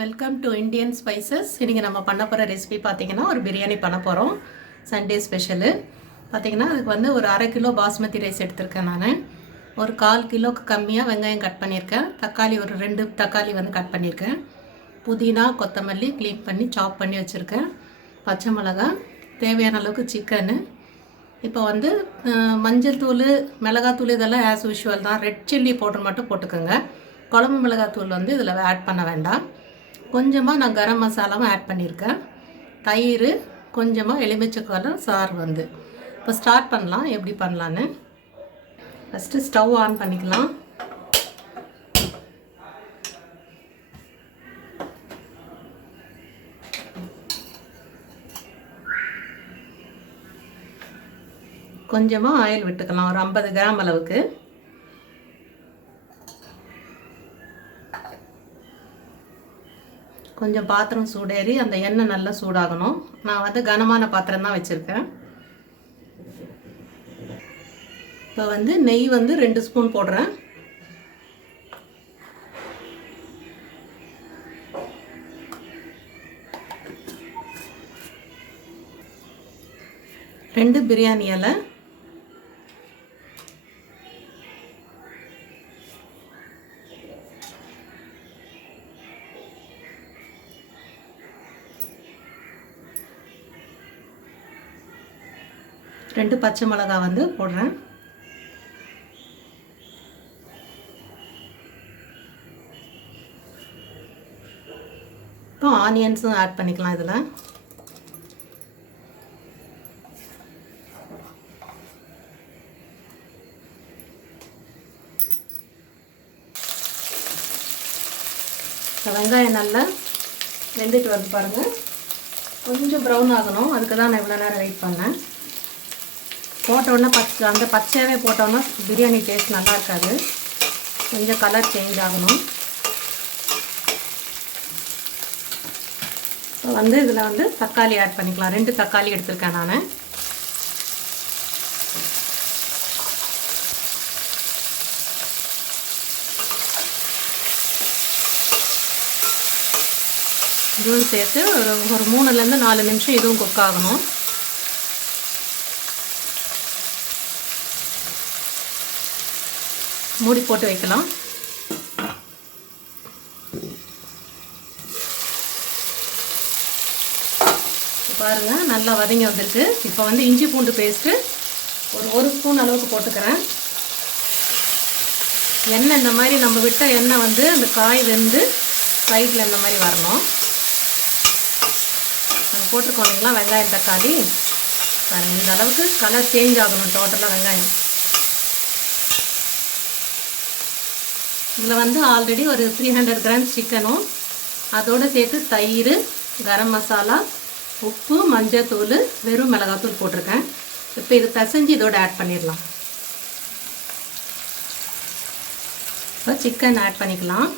Welcome to Indian spices. இன்றைக்கி நம்ம பண்ண போகிற ரெசிபி பார்த்திங்கன்னா ஒரு பிரியாணி பண்ண போகிறோம். சண்டே ஸ்பெஷலு பார்த்திங்கன்னா அதுக்கு வந்து ஒரு 1/2 கிலோ பாஸ்மதி ரைஸ் எடுத்திருக்கேன். நான் ஒரு 1/4 கிலோவுக்கு கம்மியாக வெங்காயம் கட் பண்ணியிருக்கேன். தக்காளி ஒரு 2 தக்காளி வந்து கட் பண்ணியிருக்கேன். புதினா கொத்தமல்லி க்ளீன் பண்ணி சாப் பண்ணி வச்சுருக்கேன். பச்சை மிளகாய், தேவையான அளவுக்கு சிக்கனு. இப்போ வந்து மஞ்சள் தூள், மிளகாத்தூள் இதெல்லாம் ஆஸ் யூஷுவல் தான். ரெட் சில்லி பவுடர் மட்டும் போட்டுக்கோங்க. குழம்பு மிளகாத்தூள் வந்து இதில் ஆட் பண்ண வேண்டாம். கொஞ்சமாக நான் கரம் மசாலாவும் ஆட் பண்ணியிருக்கேன். தயிர், கொஞ்சமாக எலுமிச்சைக்காய் சாறு வந்து. இப்போ ஸ்டார்ட் பண்ணலாம் எப்படி பண்ணலான்னு. ஃபஸ்ட்டு ஸ்டவ் ஆன் பண்ணிக்கலாம். கொஞ்சமாக ஆயில் விட்டுக்கலாம், ஒரு 50 கிராம் அளவுக்கு. கொஞ்சம் பாத்திரம் சூடேறி அந்த எண்ணெய் நல்லா சூடாகணும். நான் வந்து கனமான பாத்திரம் தான் வச்சுருக்கேன். இப்போ வந்து நெய் வந்து 2 ஸ்பூன் போடுறேன். ரெண்டு பிரியாணி இலை, ரெண்டு பச்சை மிளகாய் வந்து போடுறேன். இப்போ ஆனியன்ஸும் ஆட் பண்ணிக்கலாம் இதில். வெங்காயம் நல்லா வெந்துட்டு வந்து பாருங்கள். கொஞ்சம் ப்ரௌன் ஆகணும், அதுக்கு தான் நான் இவ்வளோ நேரம் வெயிட் பண்ணேன். போட்டோன்னா அந்த பச்சையாகவே போட்டோன்னா பிரியாணி டேஸ்ட் நல்லா இருக்காது. கொஞ்சம் கலர் சேஞ்ச் ஆகணும். இப்போ வந்து இதில் வந்து தக்காளி ஆட் பண்ணிக்கலாம். 2 தக்காளி எடுத்திருக்கேன் நான். இதுவும் சேர்த்து ஒரு 3லேருந்து 4 நிமிஷம் இதுவும் குக் ஆகணும். மூடி போட்டு வைக்கலாம். பாருங்கள் நல்லா வதங்கி வந்திருக்கு. இப்போ வந்து இஞ்சி பூண்டு பேஸ்ட்டு ஒரு ஸ்பூன் அளவுக்கு போட்டுக்கிறேன். எண்ணெய் இந்த மாதிரி நம்ம விட்ட எண்ணெய் வந்து அந்த காய் வெந்து சைடில் இந்த மாதிரி வரணும். நம்ம போட்டிருக்கோம் இல்லைங்களா வெங்காயம் தக்காளி, பாருங்கள் இந்த அளவுக்கு கலர் சேஞ்ச் ஆகணும் டோட்டலாக வெங்காயம். இதில் வந்து ஆல்ரெடி ஒரு 300 கிராம் சிக்கனும் அதோடு சேர்த்து தயிர், கரம் மசாலா, உப்பு, மஞ்சள் தூள், வெறும் மிளகாத்தூள் போட்டிருக்கேன். இப்போ இது பிசைஞ்சு இதோடு ஆட் பண்ணிடலாம். இப்போ சிக்கன் ஆட் பண்ணிக்கலாம்.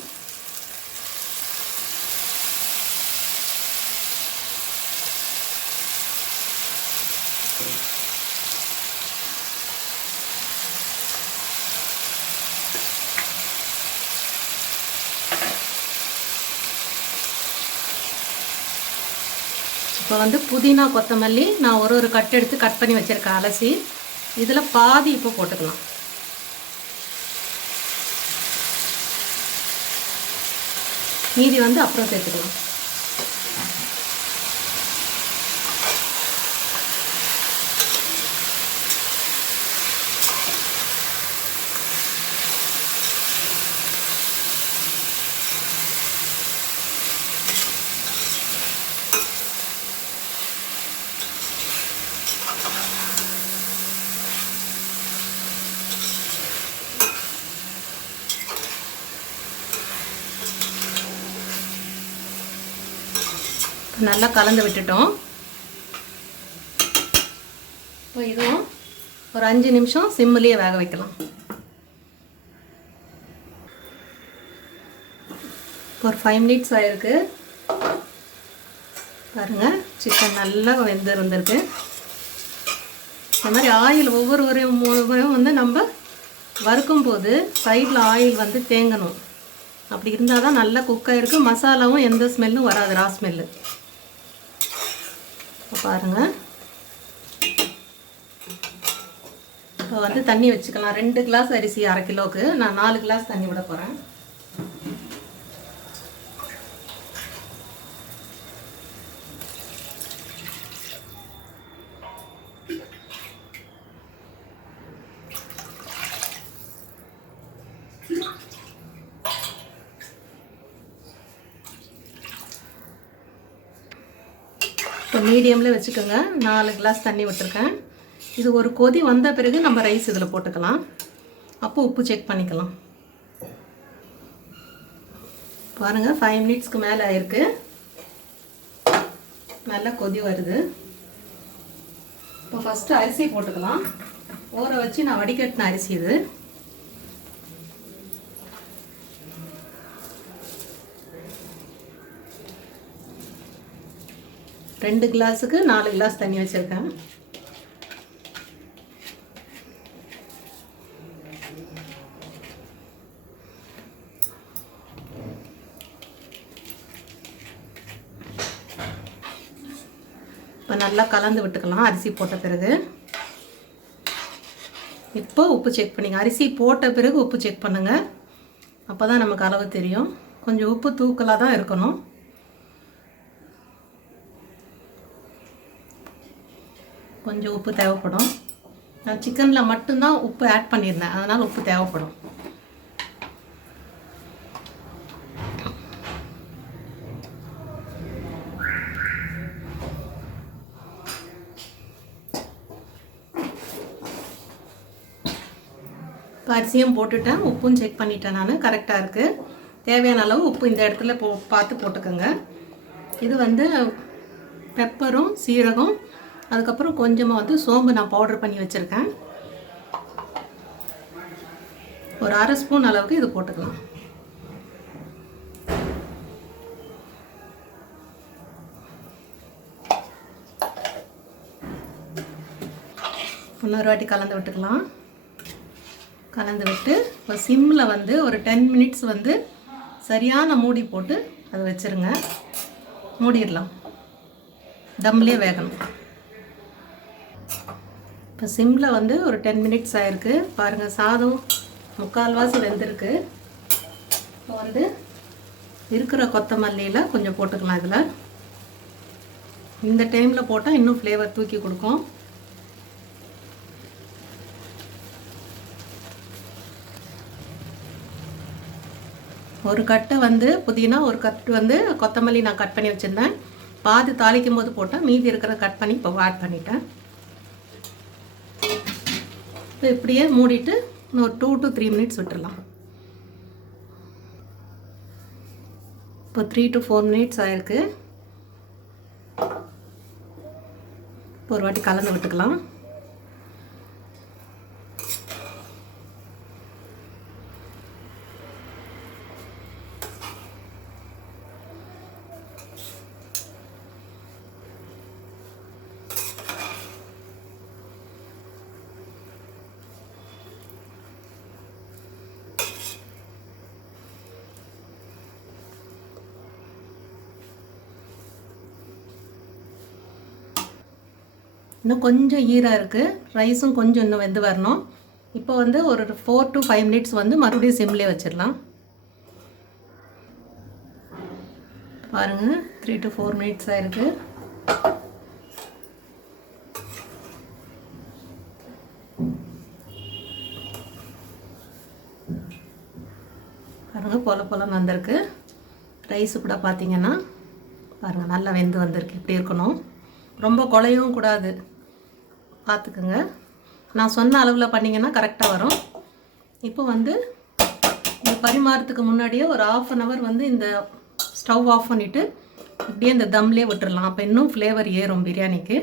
இப்போ வந்து புதினா கொத்தமல்லி நான் ஒரு கட் எடுத்து கட் பண்ணி வச்சுருக்கேன் அலசி. இதில் பாதி இப்போ போட்டுக்கலாம். மீதி வந்து அப்புறம் சேர்த்துக்கலாம். நல்லா கலந்து விட்டுட்டோம். இப்போ இதுவும் ஒரு 5 நிமிஷம் சிம்மிலேயே வேக வைக்கலாம். ஒரு 5 மினிட்ஸ் ஆகிருக்கு. பாருங்கள் சிக்கன் நல்லா வெந்து இருந்திருக்கு. இந்த மாதிரி ஆயில் ஒவ்வொரு முறையும் வந்து நம்ம வறுக்கும் போது சைடில் ஆயில் வந்து தேங்கணும். அப்படி இருந்தால் தான் நல்லா குக் ஆகிருக்கு. மசாலாவும் எந்த ஸ்மெல்லும் வராது, ரா ஸ்மெல்லு. இப்போ பாருங்கள், இப்போ வந்து தண்ணி வச்சுக்கலாம். 2 கிளாஸ் அரிசி, 1/2 கிலோவுக்கு நான் 4 கிளாஸ் தண்ணி விட போகிறேன். இப்போ மீடியமில் வச்சுக்கோங்க. 4 கிளாஸ் தண்ணி விட்டுருக்கேன். இது ஒரு கொதி வந்த பிறகு நம்ம ரைஸ் இதில் போட்டுக்கலாம். அப்போ உப்பு செக் பண்ணிக்கலாம். பாருங்கள், 5 மினிட்ஸ்க்கு மேலே ஆயிருக்கு. நல்லா கொதி வருது. இப்போ ஃபஸ்ட்டு அரிசி போட்டுக்கலாம். ஊற வச்சு நான் வடிகட்டின அரிசி இது. ரெண்டு கிளாஸுக்கு 4 கிளாஸ் தண்ணி வச்சுருக்கேன். இப்போ நல்லா கலந்து விட்டுக்கலாம் அரிசி போட்ட பிறகு. இப்போ உப்பு செக் பண்ணிங்க. அரிசி போட்ட பிறகு உப்பு செக் பண்ணுங்கள். அப்போ தான் நமக்கு அளவு தெரியும். கொஞ்சம் உப்பு தூக்கலாக தான் இருக்கணும். கொஞ்சம் உப்பு தேவைப்படும். நான் சிக்கனில் மட்டும்தான் உப்பு ஆட் பண்ணியிருந்தேன், அதனால் உப்பு தேவைப்படும். இப்போ அரிசியும் போட்டுட்டேன், உப்பும் செக் பண்ணிட்டேன். நான் கரெக்டாக இருக்குது. தேவையான அளவு உப்பு இந்த இடத்துல பார்த்து போட்டுக்கோங்க. இது வந்து பெப்பரும் சீரகம், அதுக்கப்புறம் கொஞ்சமாக வந்து சோம்பு நான் பவுடர் பண்ணி வச்சுருக்கேன். ஒரு 1/2 ஸ்பூன் அளவுக்கு இது போட்டுக்கலாம். இன்னொரு வாட்டி கலந்து விட்டுக்கலாம். கலந்து விட்டு இப்போ சிம்மில் வந்து ஒரு 10 மினிட்ஸ் வந்து சரியான மூடி போட்டு அதை வச்சுருங்க. மூடிடலாம். தம்லேயே வேகணும். இப்போ சிம்மில் வந்து ஒரு 10 மினிட்ஸ் ஆகிருக்கு. பாருங்கள், சாதம் 3/4 வெந்திருக்கு. இப்போ வந்து இருக்கிற கொத்தமல்லியில் கொஞ்சம் போட்டுக்கலாம். இதில் இந்த டைமில் போட்டால் இன்னும் ஃப்ளேவர் தூக்கி கொடுக்கும். ஒரு கட்டு வந்து புதினா, ஒரு கட்டு வந்து கொத்தமல்லி நான் கட் பண்ணி வச்சுருந்தேன். பாதி தாளிக்கும் போது போட்டால் மீதி இருக்கிற கட் பண்ணி இப்போ ஆட் பண்ணிட்டேன். இப்போ இப்படியே மூடிட்டு ஒரு 2 to 3 மினிட்ஸ் விட்டுடலாம். இப்போ 3 to 4 மினிட்ஸ் ஆயிருக்கு. ஒரு வாட்டி கலந்து விட்டுக்கலாம். இன்னும் கொஞ்சம் ஈராக இருக்குது. ரைஸும் கொஞ்சம் இன்னும் வெந்து வரணும். இப்போ வந்து ஒரு 4 to 5 மினிட்ஸ் வந்து மறுபடியும் சிம்லேயே வச்சிடலாம். பாருங்கள், 3 to 4 மினிட்ஸ் ஆகிருக்கு. பாருங்கள், போல வந்திருக்கு. ரைஸு கூட பார்த்தீங்கன்னா பாருங்கள் நல்லா வெந்து வந்திருக்கு. இப்படி இருக்கணும். ரொம்ப குழையவும் கூடாது, பார்த்துக்குங்க. நான் சொன்ன அளவில் பண்ணிங்கன்னா கரெக்டாக வரும். இப்போ வந்து இந்த பரிமாறத்துக்கு முன்னாடியே ஒரு 1/2 hour வந்து இந்த ஸ்டவ் ஆஃப் பண்ணிவிட்டு இப்படியே இந்த தம்லேயே விட்டுடலாம். அப்போ இன்னும் ஃப்ளேவர் ஏறும் பிரியாணிக்கு.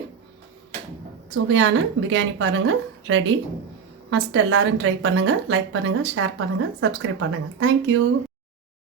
சுவையான பிரியாணி பாருங்கள் ரெடி. மஸ்ட் எல்லோரும் ட்ரை பண்ணுங்கள். லைக் பண்ணுங்கள், ஷேர் பண்ணுங்கள், சப்ஸ்கிரைப் பண்ணுங்கள். தேங்க்யூ.